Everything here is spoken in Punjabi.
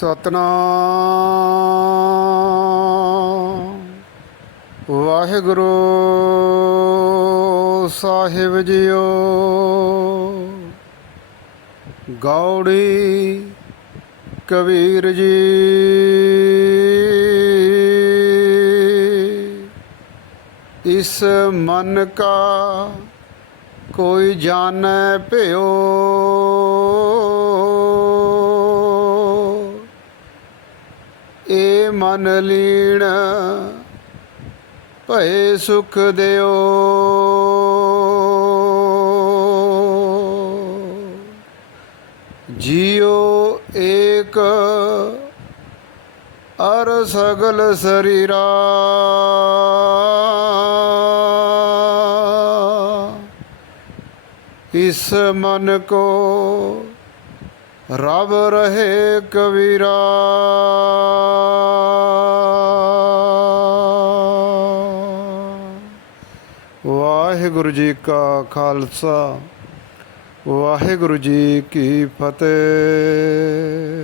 ਸਤਨਾਮ। ਵਾਹਿਗੁਰੂ ਸਾਹਿਬ ਜੀਓ। ਗੌੜੀ ਕਬੀਰ ਜੀ। ਇਸ ਮਨ ਕਾ ਕੋਈ ਜਾਣੈ ਭਿਓ। ਏ ਮਨ ਲੀਣ ਭਏ ਸੁਖ ਦਿਓ। ਜੀਉ ਏਕ ਅਰ ਸਗਲ ਸਰੀਰਾ। ਇਸ ਮਨ ਕੋ ਰਬ ਰਹੇ ਕਬੀਰਾ ਵਾਹਿਗੁਰੂ ਜੀ ਕਾ ਖਾਲਸਾ ਵਾਹਿਗੁਰੂ ਜੀ ਕੀ ਫਤਿਹ।